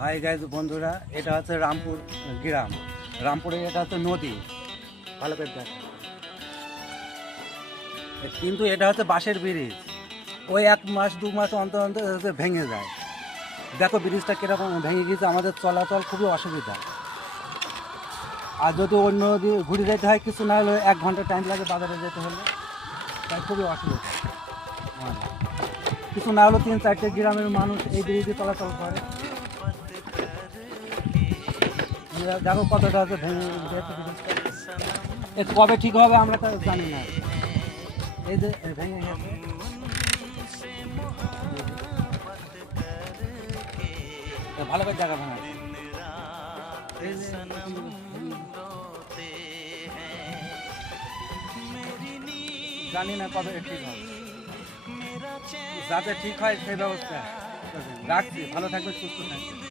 Hi guys বন্ধুরা, এটা হচ্ছে রামপুর গ্রাম। রামপুরে এটা হচ্ছে নদী, ভালো করে দেখ। কিন্তু এটা হচ্ছে বাঁশের ব্রিজ। ওই 1 মাস 2 মাস অন্তর অন্তর হচ্ছে ভেঙে যায়। দেখো ব্রিজটা কীরকম ভেঙে গিয়েছে, আমাদের চলাচল খুবই অসুবিধা। আর যদি অন্য নদী ঘুরে যেতে হয়, কিছু না হলে 1 ঘন্টা টাইম লাগে বাজারে যেতে হলে, তাই খুবই অসুবিধা। কিছু না হলে 3-4টে গ্রামের মানুষ এই ব্রিজে চলাচল করে। দেখো কতটা আছে ভেঙে গেছে ব্রিজটা। এ কবে ঠিক হবে আমরা তো জানি না। এই যে ভেঙে গেছে, ভালো করে জায়গা ভাঙা। এই যে জানি না কবে ঠিক হবে, যাতে ঠিক হয় সেই ব্যবস্থা রাখছি। ভালো থাকবে, সুস্থ থাকবে।